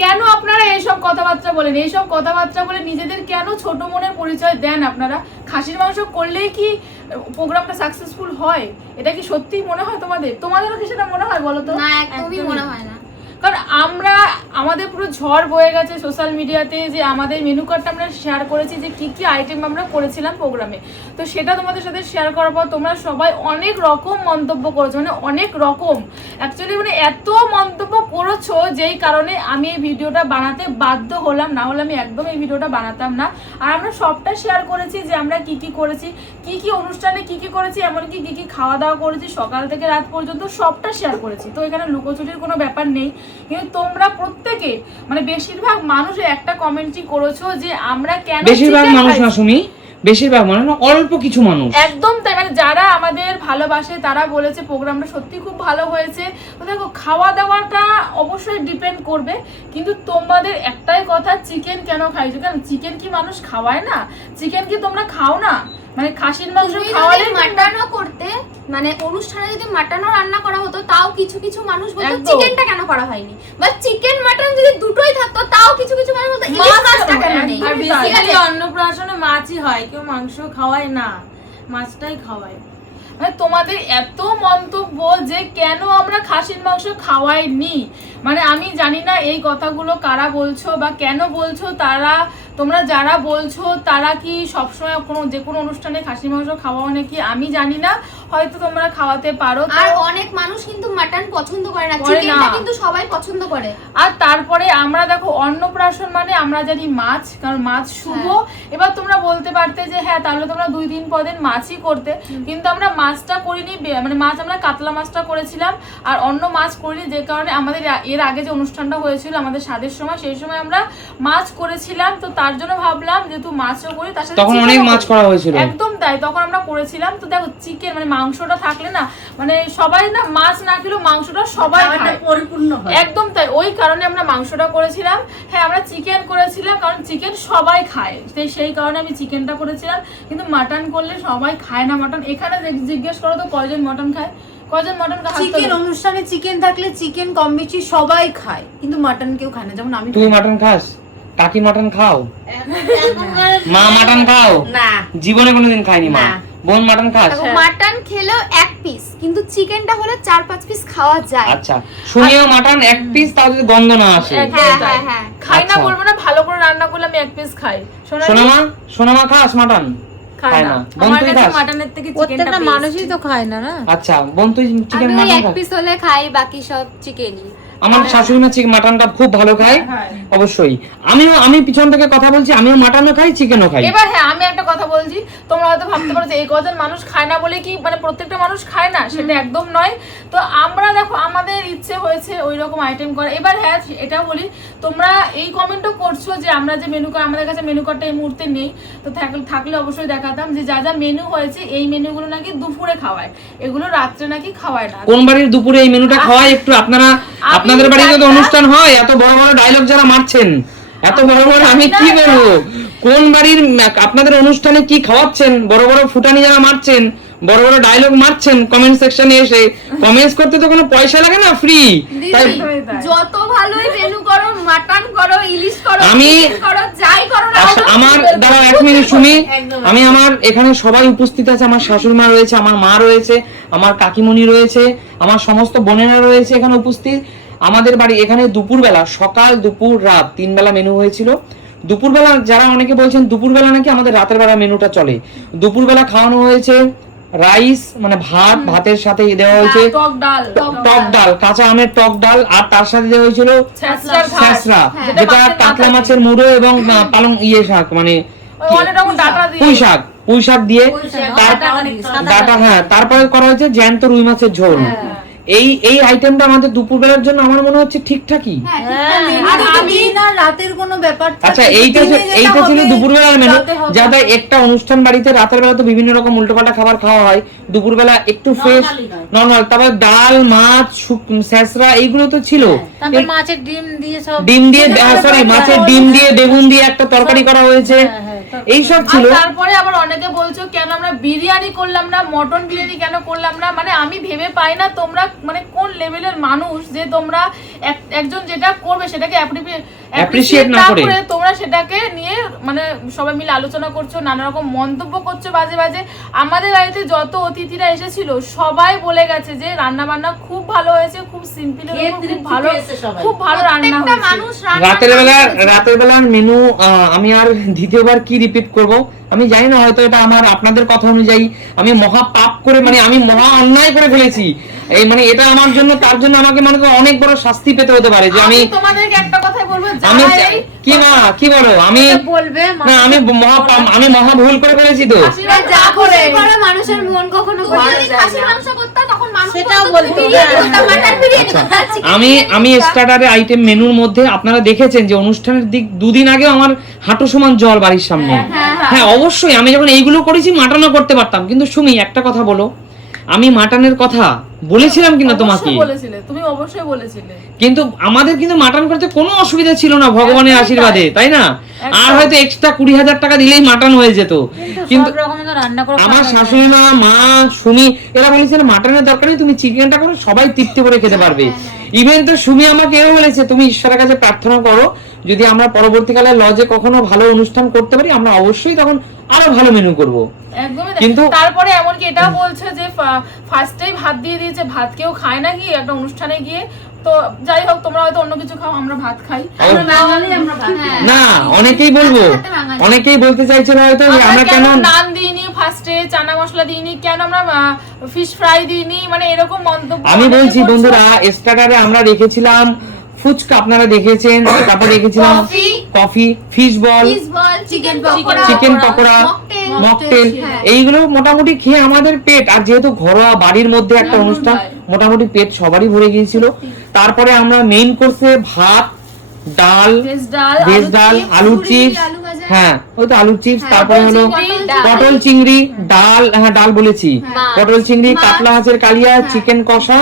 কেন আপনারা এইসব কথাবার্তা বলেন? এইসব কথাবার্তা বলে নিজেদের কেন ছোট মনের পরিচয় দেন আপনারা? খাসির মাংস করলেই কি প্রোগ্রামটা সাকসেসফুল হয়? এটা কি সত্যি মনে হয় তোমাদেরও কি সেটা মনে হয় বলো তো? না, একদমই মনে হয় না। কারণ আমাদের পুরো ঝড় বয়ে গেছে সোশ্যাল মিডিয়াতে, যে আমাদের মেনু কার্ডটা আমরা শেয়ার করেছি, যে কি কি আইটেম আমরা করেছিলাম প্রোগ্রামে। তো সেটা তোমাদের সাথে শেয়ার করার পর তোমরা সবাই অনেক রকম মন্তব্য করেছো, মানে অনেক রকম অ্যাকচুয়ালি, মানে এত মন্তব্য করেছো যেই কারণে আমি এই ভিডিওটা বানাতে বাধ্য হলাম, না হলে আমি একদম এই ভিডিওটা বানাতাম না। আর আমরা সবটা শেয়ার করেছি যে আমরা কি কি করেছি, কি কি অনুষ্ঠানে কি কি করেছি, এমনকি কি কি খাওয়া দাওয়া করেছি সকাল থেকে রাত পর্যন্ত, সবটা শেয়ার করেছি। তো এখানে লুকোচুরির কোনো ব্যাপার নেই। কিন্তু তোমরা প্রত্যেকে, মানে বেশিরভাগ মানুষ একটা কমেন্টই করেছো যে আমরা কেন, বেশিরভাগ মানুষ না সুমি, বেশিরভাগ মানুষ না, অল্প কিছু মানুষ। একদম তাই, মানে যারা আমাদের ভালোবাসে তারা বলেছে প্রোগ্রামটা সত্যি খুব ভালো হয়েছে। তো দেখো, খাওয়া দাওয়াটা অবশ্যই ডিপেন্ড করবে, কিন্তু তোমাদের একটাই কথা, চিকেন কেন খাইছো? কেন চিকেন কি মানুষ খাওয়ায় না? চিকেন কি তোমরা খাও না? মানে খাসির মাংস খাওয়ালে মাটনও করতে, মানে অনুষ্ঠানে যদি মাটনও রান্না করা হতো, তাও কিছু কিছু মানুষ বলতো একদম। চিকেনটা কেন করা হয়নি, বা চিকেন মাটন যদি দুটোই থাকতো, তাও কিছু কিছু মানুষ বলতো ইলিশ মাছটা কেন নেই। আর বেসিক্যালি অন্নপ্রাশনে মাছই হয়, কেউ মাংস খাওয়ায় না, মাছটাই খাওয়ায়। মানে তোমাদের এত মন্তব্য যে কেন আমরা খাসির মাংস খাওয়াইনি, মানে আমি জানি না এই কথাগুলো কারা বলছো বা কেন বলছো। তোমরা যারা বলছো তারা কি সবসময় যে কোনো অনুষ্ঠানে খাসির মাংস খাওয়াও নাকি আমি জানি না, হয়তো তোমরা খাওয়াতে পারো। আর অনেক মানুষ কিন্তু মাটন পছন্দ করে না, চিকেনটা কিন্তু সবাই পছন্দ করে। আর তারপরে আমরা দেখো, অন্নপ্রাশন মানে আমরা জানি মাছ, কারণ মাছ শুভ। এবার তোমরা বলতে পারতে যে হ্যাঁ তাহলে তোমরা 2 দিন পর দিন মাছই করতে, কিন্তু আমরা মাছটা করিনি, মানে মাছ আমরা কাতলা মাছটা করেছিলাম আর অন্য মাছ করিনি, যে কারণে আমাদের এর আগে যে অনুষ্ঠানটা হয়েছিল আমাদের স্বাদের সময়, সেই সময় আমরা মাছ করেছিলাম। তো তার জন্য ভাবলাম যেহেতু মাছও করি, তার সাথে তখন অনেক মাছ করা হয়েছিল। একদম তাই, তখন আমরা করেছিলাম। তো দেখো, চিকেন মানে মাংসটা থাকলে না, মানে সবাই না মাছ না খেলেও মাংসটা সবাই খায়, পরিপূর্ণ হয়। একদম তাই, ওই কারণে আমরা মাংসটা করেছিলাম। হ্যাঁ, আমরা চিকেন করেছিলাম কারণ চিকেন সবাই খায়, সেই কারণে আমি চিকেনটা করেছিলাম। কিন্তু মাটন করলে সবাই খায় না মাটন। এখানে জিজ্ঞেস করো তো কয়জন মাটন খায়, কয়জন মাটন খায়? চিকেন অনুষ্ঠানে চিকেন থাকলে চিকেন কম বেশি সবাই খায়, কিন্তু মাটন কেউ খায় না, যেমন আমি। তুই মাটন খাস? কাকি মাটন খাও? মা মাটন খাও? না, জীবনে কোনোদিন খাইনি মা। বোন মাটন খাস? মাটন খেলেও 1 পিস, কিন্তু চিকেনটা হলে 4-5 পিস খাওয়া যায়। আচ্ছা, শুনিও মাটন 1 পিস, তাও যদি গন্ধ না আসে। হ্যাঁ খাই না আচ্ছা। বলবো না, ভালো করে রান্না করলে আমি 1 পিস খাই। সোনামা খাস মাটন? খায় না। বোন তুই খাস? মাটনের থেকে প্রত্যেকটা মানুষই তো খায় না। আচ্ছা বোন, তুই চিকেন আমি মাটন 1 খাস? পিস হলে খাই, বাকি সব চিকেনই। আমার শাশুড়ি মা চিকেন মাটনটা খুব ভালো খায়, অবশ্যই। আমি পিছন থেকে কথা বলছি, আমিও মাটনও খাই, চিকেনও খাই। এবার হ্যাঁ, আমি একটা কথা বলছি, তোমরা হয়তো ভাবতে পারো যে এই কজন মানুষ খায় না বলে কি মানে প্রত্যেকটা মানুষ খায় না, সেটা একদম নয়। তো আমরা দেখো, আমাদের ইচ্ছে হয়েছে ওই রকম আইটেম করা। এবার হ্যাঁ, এটাও বলি, তোমরা এই কমেন্টও করছো যে আমরা যে মেনু কার্ড, আমাদের কাছে মেনু কার্ডটা এই মুহূর্তে নেই, তো থাকলে অবশ্যই দেখাতাম যে যা যা মেনু হয়েছে, এই মেনুগুলো নাকি দুপুরে খাওয়ায়, এগুলো রাত্রে নাকি খাওয়ায় না। কোন বাড়ির দুপুরে এই মেনুটা খাওয়ায় একটু আপনাদের বাড়িতে যদি অনুষ্ঠান হয়, এত বড় বড় ডায়লগ যারা মারছেন, এত বড় বড়, আমি কি বলবো, কোন বাড়ির আপনাদের অনুষ্ঠানে কি খাওয়াচ্ছেন, বড় বড় ফুটানি যারা মারছেন, বড় বড় ডায়লগ মারছেন কমেন্ট সেকশনে এসে, কমেন্টস করতে তো কোনো পয়সা লাগে না, ফ্রি। তাই যত ভালোই মেনু করো, মাটন করো, ইলিশ করো, আমি চিকেন করো, যাই করো না, আমার দাঁড়াও 1 মিনিট শুনি, আমি আমার এখানে সবাই উপস্থিত আছে, আমার শাশুড়ি মা রয়েছে, আমার মা রয়েছে, আমার কাকিমণি রয়েছে, আমার সমস্ত বোনেরা রয়েছে এখানে উপস্থিত। আমাদের বাড়ি এখানে দুপুরবেলা, সকাল দুপুর রাত 3 বেলা মেনু হয়েছিল। দুপুরবেলা যারা অনেকে বলছেন দুপুরবেলা নাকি আমাদের রাতের বেলা মেনুটা চলে, দুপুরবেলা খাওয়ানো হয়েছে রাইস, মানে ভাতের সাথে দেওয়া হয়েছে টক ডাল, কাঁচা আমের টক ডাল, আর তার সাথে দেওয়া হয়েছিল ছ্যাঁচড়া, যেটা কাতলা মাছের মুড়ো এবং পালং শাক, মানে পুঁই শাক দিয়ে ডাটা, হ্যাঁ, তারপরে করা হয়েছে জ্যান্ত রুই মাছের ঝোল। এই আইটেমটা আমাদের দুপুরবেলার জন্য আমার মনে হচ্ছে ঠিকঠাকই। রাতের কোনো ব্যাপার। আচ্ছা, এইটা ছিল দুপুরবেলার মেনু। যাতে একটা অনুষ্ঠান বাড়িতে রাতের বেলা তো বিভিন্ন রকম উল্টোপাল্টা খাবার খাওয়া হয়, দুপুরবেলা একটু ফ্রেশ নরমাল, তারপর ডাল, মাছ, ছ্যাঁচড়া, এইগুলো তো ছিল। মাছের ডিম দিয়ে মাছের ডিম দিয়ে বেগুন দিয়ে একটা তরকারি করা হয়েছে। এইসব আর ছিল। তারপরে আবার অনেকে বলছো কেন আমরা বিরিয়ানি করলাম না, মটন বিরিয়ানি কেন করলাম না। মানে আমি ভেবে পাই না তোমরা মানে কোন লেভেলের মানুষ যে তোমরা একজন যেটা করবে সেটাকে Appreciate না করে তোমরা সেটাকে নিয়ে মানে সবাই মিলে আলোচনা করছো, নানা রকম মন্তব্য করছো বাজে বাজে। আমাদের বাড়িতে যত অতিথিরা এসেছিল সবাই বলে গেছে যে রান্না বান্না খুব ভালো হয়েছে, খুব সিম্পল, খুব ভালো, খুব ভালো রান্না প্রত্যেকটা হয়েছে। মানুষ রান্না রাতের বেলার মেনু আমি আর দ্বিতীয়বার কি রিপিট করব আমি জানি না, হয়তো এটা আমার আপনাদের কথা অনুযায়ী আমি মহা পাপ করে মানে আমি মহা অন্যায় করে ফেলেছি। এই মানে এটা আমার জন্য তার জন্য আমাকে মানে অনেক বড় শাস্তি পেতে হতে পারে যে আমি তোমাদেরকে একটা কথাই বলবো, আমি যারা এই কি বলো আমি বলবে না আমি মহা ভুল করে ফেলেছি তো। এরা যা করে মানুষের মন কখনো ভরে যায় না। খাসির মাংস করতে তখন মানুষ সেটাও বলতো বলতো, বিরিয়ানি হ্যাঁ। করতে, মাটন বিরিয়ানি করতে, চিকেন আমি স্টার্টারে আইটেম মেনুর মধ্যে আপনারা দেখেছেন যে অনুষ্ঠানের দুদিন আগেও আমার হাঁটু সমান জল বাড়ির সামনে। হ্যাঁ অবশ্যই আমি যখন এইগুলো করেছি মাটনও করতে পারতাম, কিন্তু সুমি একটা কথা বলো, আমি মাটনের কথা বলেছিলাম কিনা তোমাকে? বলেছিলে, তুমি অবশ্যই বলেছিলে। কিন্তু আমাদের কিন্তু মাটন করতে কোনো অসুবিধা ছিল না ভগবানের আশীর্বাদে, তাই না? আর হয়তো এক্সট্রা 20,000 টাকা দিলেই মাটন হয়ে যেত। কিন্তু সব রকমের তো রান্না করে আমার শাশুড়ি মা সুমি এরা বলেছিল মাটনের দরকার নেই, তুমি চিকেনটা করো, সবাই তৃপ্তি করে খেতে পারবে। ইভেন তো সুমি আমাকে এও বলেছে তুমি ঈশ্বরের কাছে প্রার্থনা করো যদি আমরা পরবর্তীকালে লজে কখনো ভালো অনুষ্ঠান করতে পারি আমরা অবশ্যই তখন আরো ভালো মেনু করব। একদমই তাই। কিন্তু তারপরে এমনকি এটাও বলছে যে ফার্স্টেই ভাত দিয়ে দিয়েছে, ভাত কেউ খায় না কি একটা অনুষ্ঠানে গিয়ে। তো যাই হোক তোমরা হয়তো অন্য কিছু খাও, আমরা ভাত খাই। না অনেকেই বলবো, অনেকেই বলতে চাইছিল হয়তো যে আমরা কেন নান দিইনি ফার্স্টে, চানা মশলা দিইনি, কেন আমরা ফিশ ফ্রাই দিইনি, মানে এরকম মন্তব্য আমি অনেকে বলছি করছো। বন্ধুরা স্টার্টারে আমরা রেখেছিলাম ফুচকা, আপনারা দেখেছেন, তারপর রেখেছিলাম coffee, fish ball, chicken pakora, mocktail, এইগুলো মোটামুটি খেয়ে আমাদের পেট, আর যেহেতু ঘরোয়া বাড়ির মধ্যে একটা অনুষ্ঠান মোটামুটি পেট সবারই ভরে গিয়েছিল। তারপরে আমরা মেইন কোর্সে ভাত, ডাল, ভেজ ডাল, আলুর চিপস, হ্যাঁ ওই তো আলুর চিপস, তারপরে হলো পটল চিংড়ি, ডাল, হ্যাঁ ডাল বলেছি, পটল চিংড়ি, কাতলা মাছের কালিয়া, চিকেন কষা,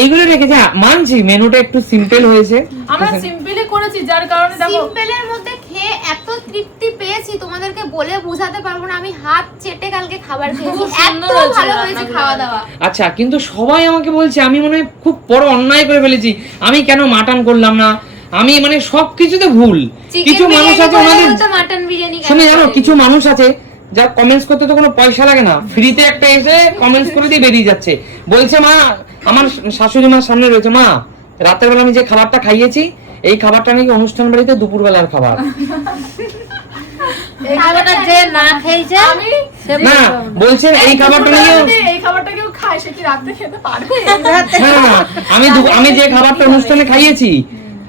এইগুলো রেখেছি। মানছি মেনুটা একটু সিম্পল হয়েছে, আমরা সিম্পলি করেছি, যার কারণে দেখো সিম্পলের মধ্যে খেয়ে এত তৃপ্তি পেয়েছি তোমাদেরকে বলে বোঝাতে পারবো না। আমি হাত চেটে কালকে খাবার খেয়েছি, এত ভালো হয়েছে খাওয়া দাওয়া। আচ্ছা কিন্তু সবাই আমাকে বলছে আমি মনে হয় খুব বড় অন্যায় করে ফেলেছি, আমি কেন মাটন করলাম না, আমি মানে সবকিছুতে ভুল। কিছু মানুষ আছে ওনাদের মাটন বিরিয়ানি শুনে জানো কিছু মানুষ আছে যা কমেন্টস করতে তো কোনো পয়সা লাগে না, ফ্রিতে একটা এসে কমেন্টস করে দিয়ে বেরিয়ে যাচ্ছে, বলছে মা আমার শাশুড়ি মার সামনে রয়েছে, মা রাতের বেলা আমি যে খাবারটা খাইয়েছি এই খাবারটা নাকি অনুষ্ঠান বাড়িতে দুপুর বেলার খাবার। এই খাবারটা যে না খেয়েছে আমি না বলছেন এই খাবারটা নাকি এই খাবারটা কেউ খায় সে কি রাতে খেতে পারবে? হ্যাঁ আমি যে খাবারটা অনুষ্ঠানে খাইয়েছি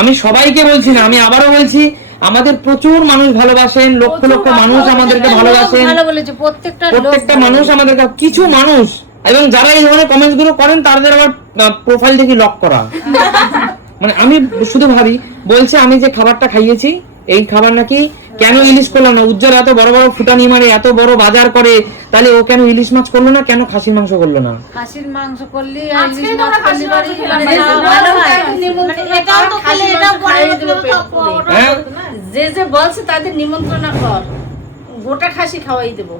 আমি সবাইকে বলছি না, আমি আবারও বলছি আমাদের প্রচুর মানুষ ভালোবাসেন, লক্ষ লক্ষ মানুষ আমাদেরকে ভালোবাসেন, ভালো বলেছে প্রত্যেকটা মানুষ আমাদেরকে, কিছু মানুষ এবং যারা এই ধরনের কমেন্টস গুলো করেন তাদের আবার প্রোফাইল দেখি লক করা। মানে আমি শুধু ভাবি বলছে আমি যে খাবারটা খাইয়েছি এই খাবার নাকি কেন ইলিশ করলাম না, উজ্জ্বল এত বড় বড় ফুটানি মারে এত বড় বাজার করে, তাহলে ও কেন ইলিশ মাছ করলো না, কেন খাসির মাংস করলো না? খাসির মাংস করলি আজকে তো আমরা খাসির মাংস খেলাম, ভালো হয়। মানে এটাও তো খেলে এটাও পরে হ্যাঁ যে যে বলছে তাদের নিমন্ত্রণ কর, গোটা খাসি খাওয়াই দেবো।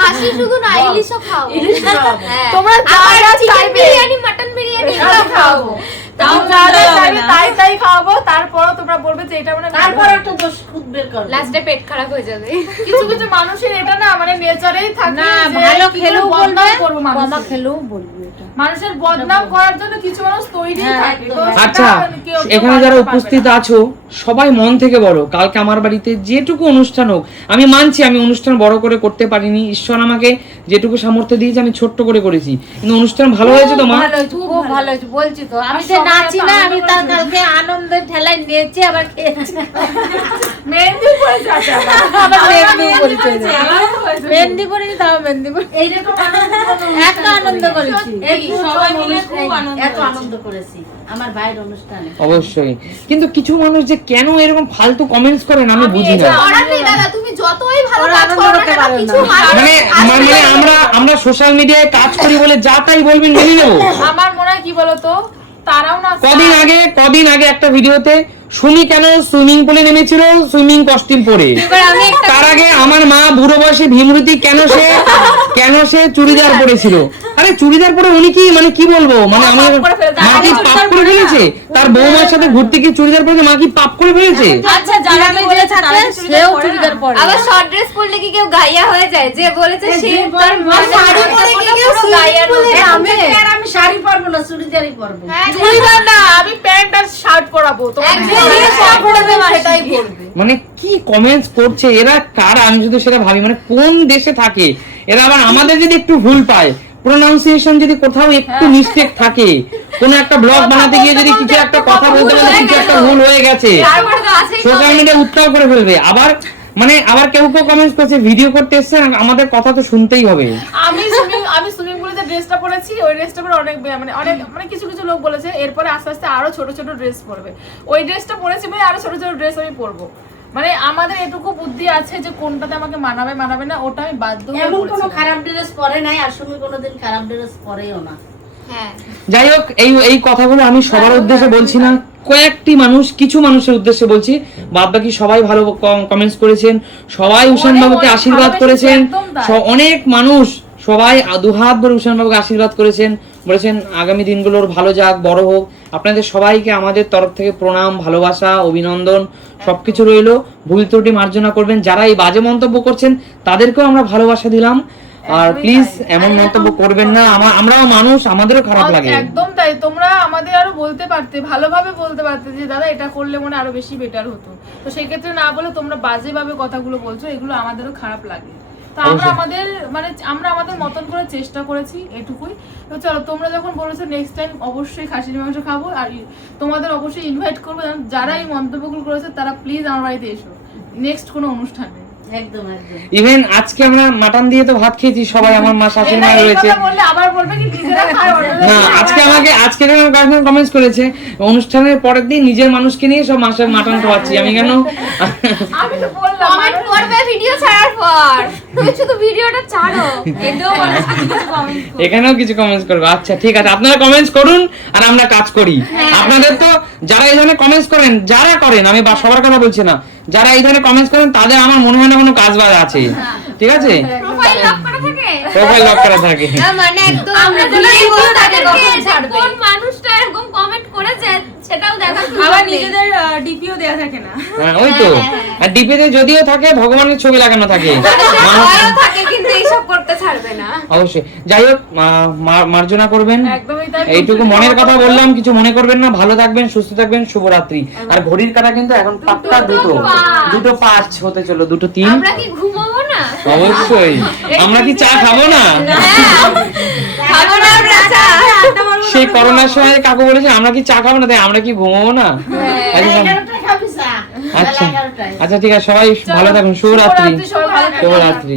খাসি শুধু না ইলিশও খাও, ইলিশ খাওয়াবো। হ্যাঁ। তোমরা যা আবার যা চিকেন চাইবে বিরিয়ানি, মাটন বিরিয়ানি এগুলো খাওয়াবো। তাও যা যা চাইবে তাই খাওয়াবো, তারপরও তোমরা বলবে যে এটা মানে তারপর একটা দোষ খুব বের করবে। লাস্টে পেট খারাপ হয়ে যাবে। কিছু কিছু মানুষের এটা না মানে নেচারেই থাকে না যে ভালো কি করে খেলেও বদনাম বলবে, করবো কমা মানুষের। খেলেও বলবে এটা। মানুষের বদনাম করার জন্য কিছু মানুষ তৈরি থাকে। তো সেটা আচ্ছা কেউ এখানে মানতে যারা পারবে না। উপস্থিত আছো সবাই মন থেকে বলো কালকে আমার বাড়িতে যেটুকু অনুষ্ঠান হোক, আমি মানছি আমি অনুষ্ঠান বড় করে করতে পারিনি, ঈশ্বর আমাকে যেটুকু সামর্থ্য দিয়েছে আমি ছোট্ট করে করেছি, কিন্তু অনুষ্ঠান ভালো হয়েছে তো মা? ভালো হয়েছে, খুব ভালো হয়েছে, বলছি তো আমি আর যে সবাই নাচি তো না, আনন্দ আমি তার করেছে। কালকে আনন্দের ঠেলায় নেচে আবার খেয়েছি। মেহেন্দি পড়েছে আছে আবার। আবার মেহেন্দি মেহেন্দি পড়েছে। পড়েছে, আনন্দ হয়েছে। মেহেন্দি পরেছি, তাও মেহেন্দি পরে এইরকম আনন্দ কোনো এত আনন্দ করেছি। এই সবাই মিলে অনুষ্ঠানে খুব আনন্দ এত আনন্দ করেছি আমার ভাইয়ের অনুষ্ঠানে। অবশ্যই, কিন্তু কিছু মানুষ যে কেন এরকম ফালতু কমেন্টস করেন আমি বুঝি না। করার নেই দাদা, তুমি যতই ভালো ওরা কাজ আনন্দ করো না করতে কেন, পারবে কিছু না। মানুষ মানে আসবে। মানে আমরা সোশ্যাল মিডিয়ায় কাজ করি বলে যা তাই বলবেন মেনে নেবো? আমার মনে হয় কি বলতো, তারাও না কদিন আগে একটা ভিডিওতে সুমি কেন সুইমিং পুলে নেমেছিল সুইমিং কস্টিউম পরে, এবার আমি একটা তার আগে আমার মা বুড়ো বয়সে ভীমরতি কেন সে চুড়িদার পরেছিল। আরে চুড়িদার পরে উনি কি মানে কি বলবো মানে আমার মা কি পাপ করে ফেলেছে, তার বৌমার সাথে ঘুরতে কি চুড়িদার পরেছে, মা কি পাপ করে ফেলেছে? আচ্ছা যারা বলেছে তারা কি চুড়িদার পরে না? আবার শর্ট ড্রেস পরলে কি কেউ গাইয়া হয়ে যায়? যে বলেছে সে তার আর শাড়ি পরে কি কেউ গাইয়া আমি শাড়ি পরবো না, চুড়িদারই পরবো। চুড়িদার না, আমি প্যান্ট আর শার্ট পরাবো। সেটাই বলবে। মানে কি কমেন্টস করছে এরা, কারা আমি শুধু সেটা ভাবি, মানে কোন দেশে থাকে এরা। আবার আমাদের যদি একটু ভুল পায়, প্রোনাউন্সিয়েশন যদি কোথাও একটু মিস্টেক থাকে, কোন একটা ব্লগ বানাতে গিয়ে যদি কিছু একটা কথা বলতে বলতে কিছু একটা ভুল হয়ে গেছে, তারপরে তো আছেই সোশ্যাল মিডিয়া উত্তাল করে ফেলবে। আবার কেউ কমেন্টস করছে ভিডিও করতে এসছে, আমাদের কথা তো শুনতেই হবে। আমি সুইমিং পুলে যে ড্রেসটা পরেছি ওই ড্রেসটা পরে অনেক কিছু লোক বলেছে এরপরে আস্তে আস্তে আরো ছোট ছোট ড্রেস পরবে। ওই ড্রেসটা পরেছি ভাই, আরো ছোট ছোট ড্রেস আমি পরবো। মানে আমাদের এটুকু বুদ্ধি আছে যে কোনটাতে আমাকে মানাবে না, ওটা আমি বাধ্য হয়ে এমন কোনো পরেছিলাম। খারাপ ড্রেস পরে নাই, আর সুমি কোনোদিন খারাপ ড্রেস পরেও না। হ্যাঁ যাই হোক, এই কথাগুলো আমি সবার উদ্দেশ্যে বলছি না, কয়েকটি মানুষ কিছু মানুষের উদ্দেশ্যে বলছি। বাদ বাকি সবাই ভালো কমেন্টস করেছেন, সবাই উষান বাবুকে আশীর্বাদ করেছেন, অনেক মানুষ সবাই দুহাত ভরে উষান বাবুকে আশীর্বাদ করেছেন, বলেছেন আগামী দিনগুলোর ভালো যাক, বড় হোক। আপনাদের সবাইকে আমাদের তরফ থেকে প্রণাম, ভালোবাসা, অভিনন্দন সবকিছু রইলো। ভুল ত্রুটি মার্জনা করবেন। যারা এই বাজে মন্তব্য করছেন তাদেরকেও আমরা ভালোবাসা দিলাম। আর প্লিজ এমন মন্তব্য করবেন না, আমরাও মানুষ, আমাদেরও খারাপ লাগে। একদম তাই, তোমরা আমাদের আরো বলতে পারতে, ভালোভাবে বলতে পারতে যে দাদা এটা করলে মনে আরো বেশি বেটার হতো। তো সেই ক্ষেত্রে না বলে তোমরা বাজে ভাবে কথাগুলো বলছো, এগুলো আমাদেরও খারাপ লাগে। তো আমরা আমাদের মতন করে চেষ্টা করেছি, এটুকুই। তো চলো, তোমরা যখন বলেছো নেক্সট টাইম অবশ্যই খাসির মাংস খাবো, আর তোমাদের অবশ্যই ইনভাইট করবো। যারা এই মন্তব্যগুলো করেছে তারা প্লিজ আমার বাড়িতে এসো নেক্সট কোনো অনুষ্ঠানে। একদম একদম। ইভেন আজকে আমরা মাটন দিয়ে তো ভাত খেয়েছি সবাই, আমার মা শাশুড়ি মা রয়েছে। বললে আবার বলবে কি নিজেরা খায় না, আজকে কমেন্টস করেছে অনুষ্ঠানের পরের দিন নিজের মানুষকে নিয়ে সব মাসে মাটন খাওয়াচ্ছি। আমি কেন? আমি তো বললাম কমেন্ট করবে ভিডিও ছাড়ার পর, তুমি শুধু ভিডিওটা ছাড়ো। এতেও মানুষ কিছু কমেন্ট করে। এখানেও কিছু কমেন্টস করবে। আচ্ছা ঠিক আছে, আপনারা কমেন্টস করুন আর আমরা কাজ করি। আপনাদের তো যারা এই ধরনের কমেন্টস করেন, যারা করেন, আমি সবার কথা বলছি না, যারা এই ধরনের কমেন্টস করেন তাদের আমার মনে হয় না কোনো কাজ বাজ আছে। ঠিক আছে, প্রোফাইল লক করা থাকে, প্রোফাইল লক করা থাকে। না মানে একদম আমরা যদি বলতে তাদেরকে কোন মানুষটা এরকম কমেন্ট করেছে সেটাও দেখা আবার নিজেদের ডিপিও দেয়া থাকে না। হ্যাঁ ওই তো। আর ডিপিতে যদিও থাকে ভগবানের ছবি লাগানো থাকে, মানুষ থাকে কিন্তু এইসব করতে ছাড়বে না। অবশ্যই। যাই হোক, মার্জনা করবেন, একদমই তাই। এইটুকু মনের কথা বললাম, কিছু মনে করবেন না। ভালো থাকবেন, সুস্থ থাকবেন, শুভরাত্রি। আর ঘড়ির কাঁটা কিন্তু এখন পাক্কা 2:05 হতে চলো, 2:03। আমরা কি ঘুমাবো না? অবশ্যই। আমরা কি চা খাবো না? খাবো না আমরা চা। সেই করোনার সময় কাকু বলেছে আমরা কি চা খাবো না, তাই আমরা কি ঘুমাবো না? একদম। 11টায় খাবি চা। আচ্ছা 11টায়। আচ্ছা ঠিক আছে, সবাই ভালো থাকুন, শুভরাত্রি। সবাই ভালো থাকুন। শুভরাত্রি।